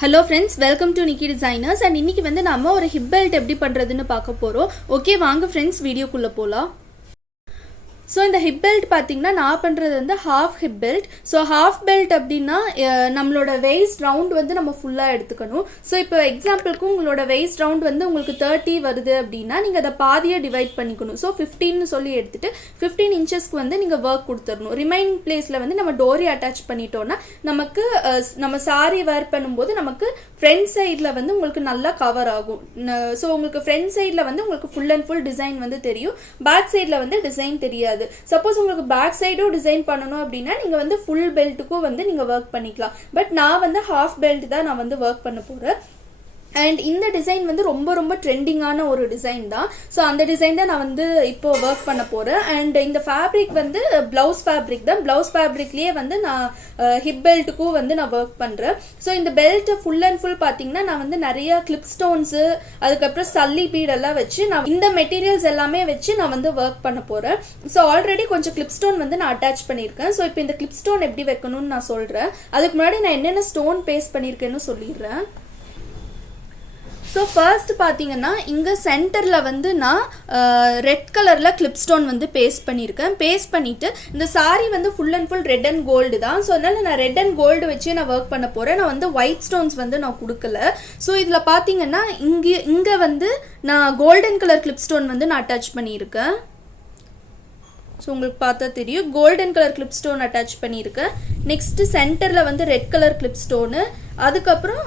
Hello friends, welcome to Niki Designers and இன்னைக்கு வந்து நாம ஒரு hip belt எப்படி பண்றதுன்னு பார்க்க போறோம். ஓகே வாங்க friends வீடியோக்குள்ள போலாம். ஸோ இந்த ஹிப் பெல்ட் பார்த்தீங்கன்னா நான் பண்ணுறது வந்து half hip belt. So half belt அப்படின்னா நம்மளோட வெயிஸ்ட் ரவுண்ட் வந்து நம்ம ஃபுல்லாக எடுத்துக்கணும். ஸோ இப்போ எக்ஸாம்பிளுக்கு உங்களோட வெயிஸ்ட் ரவுண்ட் வந்து உங்களுக்கு 30 வருது அப்படின்னா நீங்கள் அதை பாதியாக டிவைட் பண்ணிக்கணும். ஸோ 15 சொல்லி எடுத்துகிட்டு 15 இன்ச்சஸ்க்கு வந்து நீங்கள் ஒர்க் கொடுத்துடணும். ரிமைனிங் பிளேஸில் வந்து நம்ம டோரி அட்டாச் பண்ணிட்டோன்னா நமக்கு நம்ம சாரி வேர் பண்ணும்போது நமக்கு ஃப்ரண்ட் சைடில் வந்து உங்களுக்கு நல்லா கவர் ஆகும். ஸோ உங்களுக்கு ஃப்ரண்ட் சைடில் வந்து உங்களுக்கு ஃபுல் அண்ட் ஃபுல் டிசைன் வந்து தெரியும், பேக் சைடில் வந்து டிசைன் தெரியாது. சப்போஸ் உங்களுக்கு பேக் சைடும் டிசைன் பண்ணணும் அப்படின்னா நீங்க வந்து ஃபுல் பெல்ட்டுக்கும் வந்து நீங்க ஒர்க் பண்ணிக்கலாம். பட் நான் வந்து ஹாஃப் பெல்ட் தான் நான் வந்து ஒர்க் பண்ண போறேன். அண்ட் இந்த டிசைன் வந்து ரொம்ப ரொம்ப ட்ரெண்டிங்கான ஒரு டிசைன் தான். ஸோ அந்த டிசைன் தான் நான் வந்து இப்போ ஒர்க் பண்ண போகிறேன். அண்ட் இந்த ஃபேப்ரிக் வந்து ப்ளவுஸ் ஃபேப்ரிக் தான். ப்ளவுஸ் ஃபேப்ரிக்லேயே வந்து நான் ஹிப் பெல்ட்டுக்கும் வந்து நான் ஒர்க் பண்ணுறேன். ஸோ இந்த பெல்ட் ஃபுல் அண்ட் ஃபுல் பார்த்தீங்கன்னா நான் வந்து நிறைய கிளிப் ஸ்டோன்ஸு அதுக்கப்புறம் சல்லி பீட் எல்லாம் வச்சு நான் இந்த மெட்டீரியல்ஸ் எல்லாமே வச்சு நான் வந்து ஒர்க் பண்ண போகிறேன். ஸோ ஆல்ரெடி கொஞ்சம் கிளிப் ஸ்டோன் வந்து நான் அட்டாச் பண்ணியிருக்கேன். ஸோ இப்போ இந்த கிளிப் ஸ்டோன் எப்படி வைக்கணும்னு நான் சொல்கிறேன். அதுக்கு முன்னாடி நான் என்னென்ன ஸ்டோன் பேஸ்ட் பண்ணியிருக்கேன்னு சொல்லிடுறேன். ஸோ ஃபர்ஸ்ட் பார்த்தீங்கன்னா இங்கே சென்டரில் வந்து நான் ரெட் கலரில் கிளிப் ஸ்டோன் வந்து பேஸ்ட் பண்ணியிருக்கேன். பேஸ்ட் பண்ணிவிட்டு இந்த சாரீ வந்து full and full red and gold தான். ஸோ அதனால் நான் ரெட் அண்ட் கோல்டு வச்சே நான் ஒர்க் பண்ண போகிறேன். நான் வந்து ஒயிட் ஸ்டோன்ஸ் வந்து நான் கொடுக்கல. ஸோ இதில் பார்த்தீங்கன்னா இங்கே வந்து நான் கோல்டன் கலர் கிளிப் ஸ்டோன் வந்து நான் அட்டாச் பண்ணியிருக்கேன். ஸோ உங்களுக்கு பார்த்தா தெரியும் golden colour clip stone attach பண்ணியிருக்கேன். நெக்ஸ்ட்டு சென்டரில் வந்து ரெட் கலர் கிளிப் ஸ்டோனு, அதுக்கப்புறம்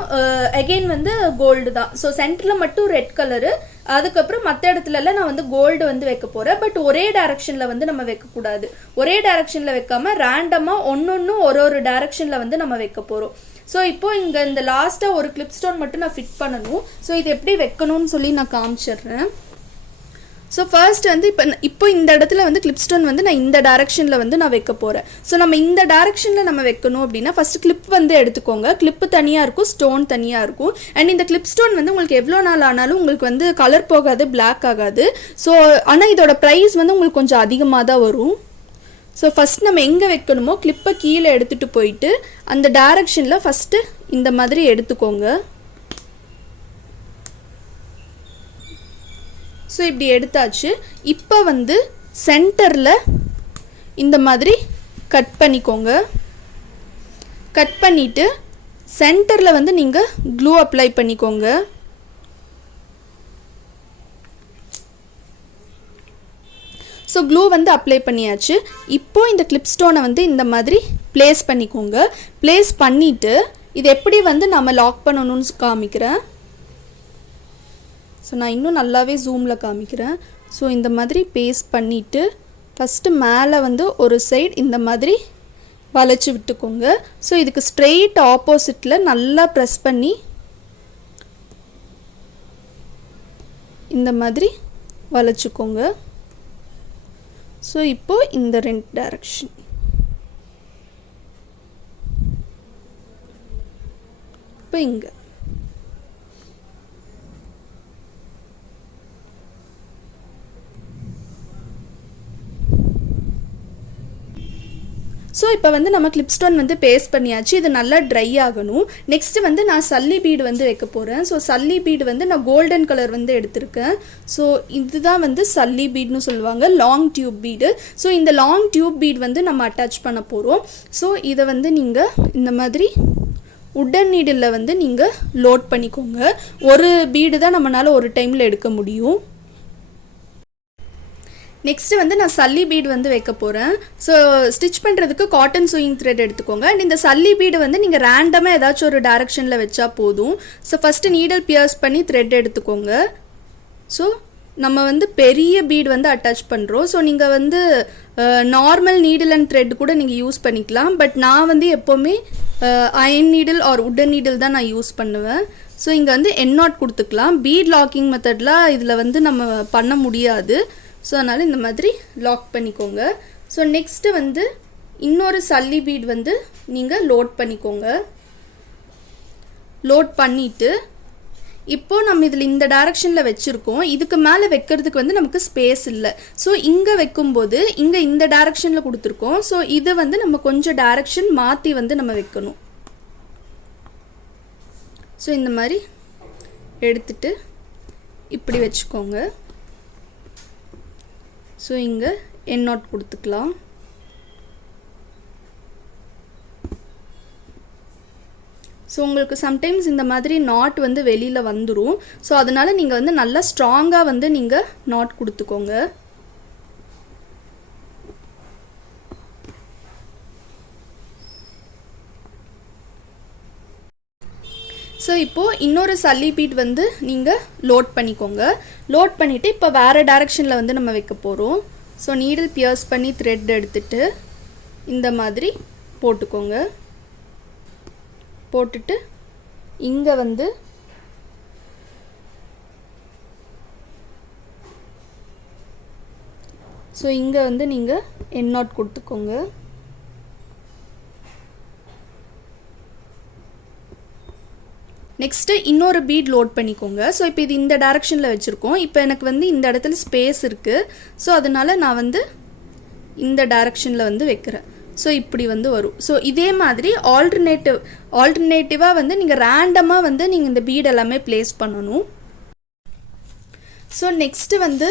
அகெயின் வந்து கோல்டு தான். ஸோ சென்டரில் மட்டும் ரெட் கலரு, அதுக்கப்புறம் மற்ற இடத்துலலாம் நான் வந்து கோல்டு வந்து வைக்க போகிறேன். பட் ஒரே டைரக்ஷனில் வந்து நம்ம வைக்கக்கூடாது. ஒரே டைரக்ஷனில் வைக்காமல் ரேண்டமாக ஒன்று ஒரு டைரக்ஷனில் வந்து நம்ம வைக்க போகிறோம். ஸோ இப்போ இங்கே இந்த லாஸ்ட்டாக ஒரு கிளிப் ஸ்டோன் மட்டும் நான் ஃபிட் பண்ணணும். ஸோ இது எப்படி வைக்கணும்னு சொல்லி நான் காமிச்சிடுறேன். ஸோ ஃபர்ஸ்ட் வந்து இப்போ இந்த இடத்துல வந்து கிளிப் ஸ்டோன் வந்து நான் இந்த டைரக்ஷனில் வந்து நான் வைக்க போகிறேன். ஸோ நம்ம இந்த டைரக்ஷனில் நம்ம வைக்கணும் அப்படின்னா ஃபஸ்ட்டு கிளிப் வந்து எடுத்துக்கோங்க. கிளிப்பு தனியாக இருக்கும், ஸ்டோன் தனியாக இருக்கும். அண்ட் இந்த கிளிப் ஸ்டோன் வந்து உங்களுக்கு எவ்வளோ நாள் ஆனாலும் உங்களுக்கு வந்து கலர் போகாது, பிளாக் ஆகாது. ஸோ ஆனால் இதோட ப்ரைஸ் வந்து உங்களுக்கு கொஞ்சம் அதிகமாக தான் வரும். ஸோ ஃபஸ்ட் நம்ம எங்கே வைக்கணுமோ கிளிப்பை கீழே எடுத்துகிட்டு போயிட்டு அந்த டைரக்ஷனில் ஃபஸ்ட்டு இந்த மாதிரி எடுத்துக்கோங்க. ஸோ இப்படி எடுத்தாச்சு. இப்போ வந்து சென்டரில் இந்த மாதிரி கட் பண்ணிக்கோங்க. கட் பண்ணிவிட்டு சென்டரில் வந்து நீங்கள் க்ளூ அப்ளை பண்ணிக்கோங்க. ஸோ க்ளூ வந்து அப்ளை பண்ணியாச்சு. இப்போது இந்த கிளிப் ஸ்டோனை வந்து இந்த மாதிரி ப்ளேஸ் பண்ணிக்கோங்க. ப்ளேஸ் பண்ணிவிட்டு இது எப்படி வந்து நம்ம லாக் பண்ணணும்னு காமிக்கிறேன். ஸோ நான் இன்னும் நல்லாவே ஜூமில் காமிக்கிறேன். ஸோ இந்த மாதிரி பேஸ்ட் பண்ணிவிட்டு ஃபஸ்ட்டு மேலே வந்து ஒரு சைடு இந்த மாதிரி வளைச்சி விட்டுக்கோங்க. ஸோ இதுக்கு ஸ்ட்ரெயிட் ஆப்போசிட்டில் நல்லா ப்ரெஸ் பண்ணி இந்த மாதிரி வளைச்சிக்கோங்க. ஸோ இப்போது இந்த ரெண்டு டைரக்ஷன் இப்போ இங்கே ஸோ இப்போ வந்து நம்ம கிளிப் ஸ்டோன் வந்து பேஸ்ட் பண்ணியாச்சு. இது நல்லா ட்ரை ஆகணும். நெக்ஸ்ட்டு வந்து நான் சல்லி பீடு வந்து வைக்க போகிறேன். ஸோ சல்லி பீடு வந்து நான் கோல்டன் கலர் வந்து எடுத்திருக்கேன். ஸோ இதுதான் வந்து சல்லி பீடுன்னு சொல்லுவாங்க, லாங் டியூப் பீடு. ஸோ இந்த லாங் டியூப் பீட் வந்து நம்ம அட்டாச் பண்ண போகிறோம். ஸோ இதை வந்து நீங்கள் இந்த மாதிரி உட்டன் நீடில் வந்து நீங்கள் லோட் பண்ணிக்கோங்க. ஒரு பீடு தான் நம்மளால் ஒரு டைமில் எடுக்க முடியும். நெக்ஸ்ட்டு வந்து நான் சல்லி பீடு வந்து வைக்க போகிறேன். ஸோ ஸ்டிச் பண்ணுறதுக்கு காட்டன் சூயிங் த்ரெட் எடுத்துக்கோங்க. அண்ட் இந்த சல்லி பீடு வந்து நீங்கள் ரேண்டமாக ஏதாச்சும் ஒரு டைரக்ஷனில் வச்சா போதும். ஸோ ஃபஸ்ட்டு நீடல் பியர்ஸ் பண்ணி த்ரெட் எடுத்துக்கோங்க. ஸோ நம்ம வந்து பெரிய பீடு வந்து அட்டாச் பண்ணுறோம். ஸோ நீங்கள் வந்து நார்மல் நீடில் அண்ட் த்ரெட் கூட நீங்கள் யூஸ் பண்ணிக்கலாம். பட் நான் வந்து எப்போவுமே iron needle or wooden needle தான் நான் யூஸ் பண்ணுவேன். ஸோ இங்கே வந்து எண்ணாட் கொடுத்துக்கலாம். பீட் லாக்கிங் மெத்தட்லாம் இதில் வந்து நம்ம பண்ண முடியாது. ஸோ அதனால் இந்த மாதிரி லாக் பண்ணிக்கோங்க. ஸோ நெக்ஸ்ட்டு வந்து இன்னொரு சல்லி பீட் வந்து நீங்கள் லோட் பண்ணிக்கோங்க. லோட் பண்ணிவிட்டு இப்போது நம்ம இதில் இந்த டைரக்ஷனில் வச்சுருக்கோம். இதுக்கு மேலே வைக்கிறதுக்கு வந்து நமக்கு ஸ்பேஸ் இல்லை. ஸோ இங்கே வைக்கும்போது இங்கே இந்த டைரக்ஷனில் கொடுத்துருக்கோம். ஸோ இது வந்து நம்ம கொஞ்சம் டைரக்ஷன் மாற்றி வந்து நம்ம வைக்கணும். ஸோ இந்த மாதிரி எடுத்துட்டு இப்படி வச்சுக்கோங்க. ஸோ இங்கே எண்ட் நாட் கொடுத்துக்கலாம். ஸோ உங்களுக்கு சம்டைம்ஸ் இந்த மாதிரி நாட் வந்து வெளியில் வந்துடும். ஸோ அதனால் நீங்கள் வந்து நல்லா ஸ்ட்ராங்காக வந்து நீங்கள் நாட் கொடுத்துக்கோங்க. ஸோ இப்போது இன்னொரு சல்லி பீட் வந்து நீங்கள் லோட் பண்ணிக்கோங்க. லோட் பண்ணிவிட்டு இப்போ வேறு டைரெக்ஷனில் வந்து நம்ம வைக்க போகிறோம். ஸோ நீடில் பியர்ஸ் பண்ணி த்ரெட் எடுத்துட்டு இந்த மாதிரி போட்டுக்கோங்க. போட்டுட்டு இங்கே வந்து ஸோ இங்கே வந்து நீங்கள் எண்ட் நாட் கொடுத்துக்கோங்க. நெக்ஸ்ட்டு இன்னொரு பீட் லோட் பண்ணிக்கோங்க. ஸோ இப்போ இது இந்த டைரெக்ஷனில் வச்சுருக்கோம். இப்போ எனக்கு வந்து இந்த இடத்துல ஸ்பேஸ் இருக்குது. ஸோ அதனால் நான் வந்து இந்த டைரெக்ஷனில் வந்து வைக்கிறேன். ஸோ இப்படி வந்து வரும். ஸோ இதே மாதிரி ஆல்டர்னேட்டிவாக வந்து நீங்கள் ரேண்டமாக வந்து நீங்கள் இந்த பீட் எல்லாமே ப்ளேஸ் பண்ணணும். ஸோ நெக்ஸ்ட்டு வந்து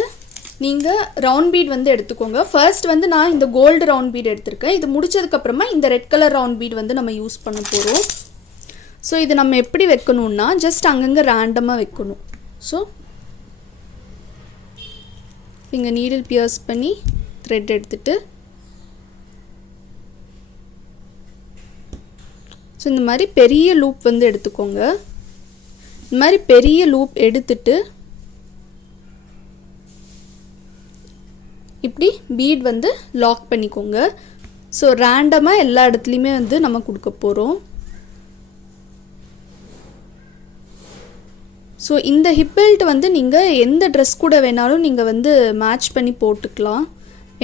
நீங்கள் ரவுண்ட் பீட் வந்து எடுத்துக்கோங்க. ஃபர்ஸ்ட் வந்து நான் இந்த கோல்டு ரவுண்ட் பீட் எடுத்திருக்கேன். இது முடிச்சதுக்கப்புறமா இந்த ரெட் கலர் ரவுண்ட் பீட் வந்து நம்ம யூஸ் பண்ண போகிறோம். ஸோ இது நம்ம எப்படி வைக்கணும்னா ஜஸ்ட் அங்கங்கே ரேண்டமாக வைக்கணும். ஸோ இங்கே நீடில் பியர்ஸ் பண்ணி த்ரெட் எடுத்துட்டு ஸோ இந்த மாதிரி பெரிய லூப் வந்து எடுத்துக்கோங்க. இந்த மாதிரி பெரிய லூப் எடுத்துட்டு இப்படி பீட் வந்து லாக் பண்ணிக்கோங்க. ஸோ ரேண்டமாக எல்லா இடத்துலையுமே வந்து நம்ம கொடுக்க போகிறோம். ஸோ இந்த ஹிப் பெல்ட் வந்து நீங்கள் எந்த ட்ரெஸ் கூட வேணாலும் நீங்கள் வந்து மேட்ச் பண்ணி போட்டுக்கலாம்.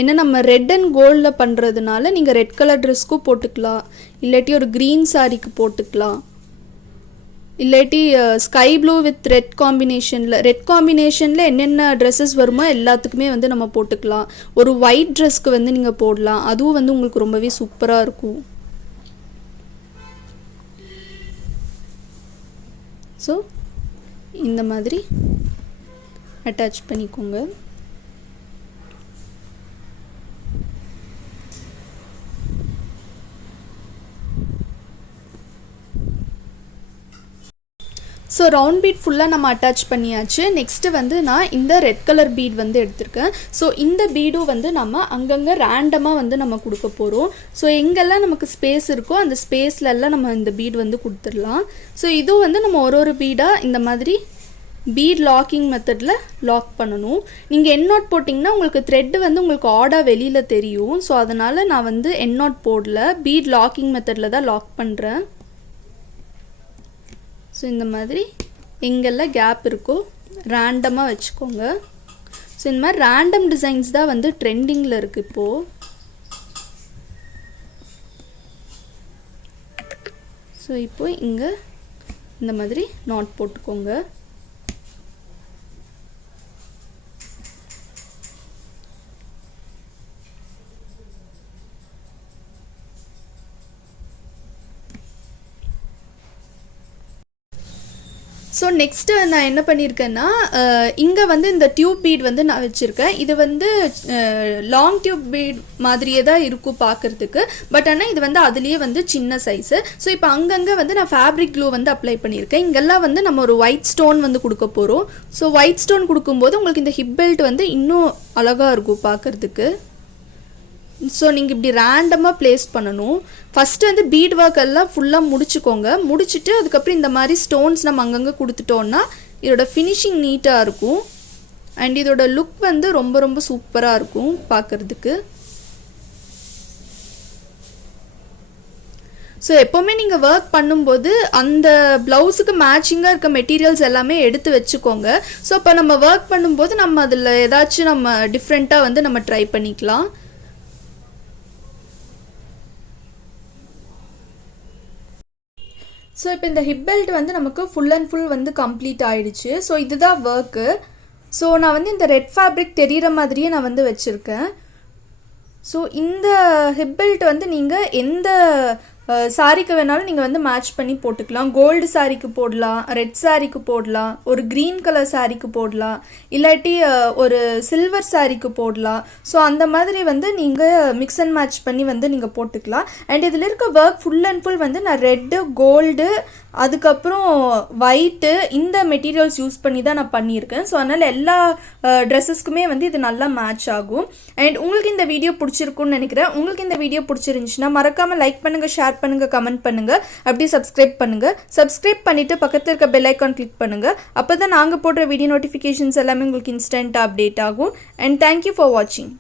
ஏன்னா நம்ம ரெட் அண்ட் கோல்டில் பண்ணுறதுனால நீங்கள் ரெட் கலர் ட்ரெஸ்க்கும் போட்டுக்கலாம், இல்லாட்டி ஒரு க்ரீன் சாரீக்கு போட்டுக்கலாம், இல்லாட்டி ஸ்கை ப்ளூ வித் ரெட் காம்பினேஷனில் என்னென்ன ட்ரெஸ்ஸஸ் வருமோ எல்லாத்துக்குமே வந்து நம்ம போட்டுக்கலாம். ஒரு ஒயிட் ட்ரெஸ்க்கு வந்து நீங்கள் போடலாம். அதுவும் வந்து உங்களுக்கு ரொம்பவே சூப்பராக இருக்கும். ஸோ இந்த மாதிரி அட்டாச் பண்ணிக்கோங்க. ஸோ ரவுண்ட் பீட் ஃபுல்லாக நம்ம அட்டாச் பண்ணியாச்சு. நெக்ஸ்ட்டு வந்து நான் இந்த ரெட் கலர் பீட் வந்து எடுத்திருக்கேன். ஸோ இந்த பீடும் வந்து நம்ம அங்கங்கே ரேண்டமாக வந்து நம்ம கொடுக்க போகிறோம். ஸோ எங்கெல்லாம் நமக்கு ஸ்பேஸ் இருக்கோ அந்த ஸ்பேஸ்லெல்லாம் நம்ம இந்த பீட் வந்து கொடுத்துடலாம். ஸோ இதுவும் வந்து நம்ம ஒரு பீடாக இந்த மாதிரி பீட் லாக்கிங் மெத்தடில் லாக் பண்ணணும். நீங்கள் எண்ட் நாட் போட்டிங்கன்னா உங்களுக்கு த்ரெட்டு வந்து உங்களுக்கு ஆடாக வெளியில் தெரியும். ஸோ அதனால் நான் வந்து எண்ட் நாட் போடல, பீட் லாக்கிங் மெத்தடில் தான் லாக் பண்ணுறேன். ஸோ இந்த மாதிரி எங்கெல்லாம் கேப் இருக்கோ ரேண்டமாக வச்சுக்கோங்க. ஸோ இந்த மாதிரி ரேண்டம் டிசைன்ஸ் தான் வந்து ட்ரெண்டிங்கில் இருக்குது இப்போது. ஸோ இப்போ இங்கே இந்த மாதிரி நாட் போட்டுக்கோங்க. ஸோ நெக்ஸ்ட்டு நான் என்ன பண்ணியிருக்கேன்னா இங்கே வந்து இந்த டியூப் பீட் வந்து நான் வச்சுருக்கேன். இது வந்து லாங் டியூப் பீட் மாதிரியே தான் இருக்கும் பார்க்குறதுக்கு. பட் ஆனால் இது வந்து அதுலேயே வந்து சின்ன சைஸு. ஸோ இப்போ அங்கங்கே வந்து நான் ஃபேப்ரிக் க்ளூ வந்து அப்ளை பண்ணியிருக்கேன். இங்கெல்லாம் வந்து நம்ம ஒரு ஒயிட் ஸ்டோன் வந்து கொடுக்க போகிறோம். ஸோ ஒயிட் ஸ்டோன் கொடுக்கும்போது உங்களுக்கு இந்த ஹிப் பெல்ட் வந்து இன்னும் அழகாக இருக்கும் பார்க்குறதுக்கு. ஸோ நீங்கள் இப்படி ரேண்டமாக ப்ளேஸ் பண்ணணும். ஃபஸ்ட்டு வந்து பீட் ஒர்க் எல்லாம் ஃபுல்லாக முடிச்சுக்கோங்க. முடிச்சுட்டு அதுக்கப்புறம் இந்த மாதிரி ஸ்டோன்ஸ் நம்ம அங்கங்கே கொடுத்துட்டோன்னா இதோட ஃபினிஷிங் நீட்டாக இருக்கும். அண்ட் இதோட லுக் வந்து ரொம்ப ரொம்ப சூப்பராக இருக்கும் பார்க்குறதுக்கு. ஸோ எப்போவுமே நீங்கள் ஒர்க் பண்ணும்போது அந்த ப்ளவுஸுக்கு மேட்சிங்காக இருக்க மெட்டீரியல்ஸ் எல்லாமே எடுத்து வச்சுக்கோங்க. ஸோ இப்போ நம்ம ஒர்க் பண்ணும்போது நம்ம அதில் ஏதாச்சும் நம்ம டிஃப்ரெண்ட்டாக வந்து நம்ம ட்ரை பண்ணிக்கலாம். ஸோ இப்போ இந்த ஹிப் பெல்ட் வந்து நமக்கு ஃபுல் அண்ட் ஃபுல் வந்து கம்ப்ளீட் ஆகிடுச்சு. ஸோ இதுதான் ஒர்க்கு. ஸோ நான் வந்து இந்த ரெட் ஃபேப்ரிக் தெரிகிற மாதிரியே நான் வந்து வச்சுருக்கேன். ஸோ இந்த ஹிப் பெல்ட் வந்து நீங்கள் எந்த சாரிக்கு வேணாலும் நீங்கள் வந்து மேட்ச் பண்ணி போட்டுக்கலாம். கோல்டு சாரிக்கு போடலாம், ரெட் சாரிக்கு போடலாம், ஒரு க்ரீன் கலர் சாரிக்கு போடலாம், இல்லாட்டி ஒரு சில்வர் சாரிக்கு போடலாம். ஸோ அந்த மாதிரி வந்து நீங்கள் மிக்ஸ் அண்ட் மேட்ச் பண்ணி வந்து நீங்கள் போட்டுக்கலாம். அண்ட் இதில் இருக்க ஒர்க் ஃபுல் அண்ட் ஃபுல் வந்து நான் ரெட்டு, கோல்டு, அதுக்கப்புறம் ஒயிட்டு இந்த மெட்டீரியல்ஸ் யூஸ் பண்ணி தான் நான் பண்ணியிருக்கேன். ஸோ அதனால் எல்லா ட்ரெஸ்ஸஸ்க்குமே வந்து இது நல்லா மேட்ச் ஆகும். அண்ட் உங்களுக்கு இந்த வீடியோ பிடிச்சிருக்குன்னு நினைக்கிறேன். உங்களுக்கு இந்த வீடியோ பிடிச்சிருந்துச்சுன்னா மறக்காமல் லைக் பண்ணுங்கள், ஷேர் பண்ணுங்கள், கமெண்ட் பண்ணுங்கள், அப்படியே சப்ஸ்கிரைப் பண்ணுங்கள். சப்ஸ்கிரைப் பண்ணிவிட்டு பக்கத்தில் இருக்க பெல் ஐக்கான் கிளிக் பண்ணுங்கள். அப்போ தான் நாங்கள் போடுற வீடியோ நோட்டிஃபிகேஷன்ஸ் எல்லாமே உங்களுக்கு இன்ஸ்டன்ட்டாக அப்டேட் ஆகும். அண்ட் தேங்க்யூ ஃபார் வாட்சிங்.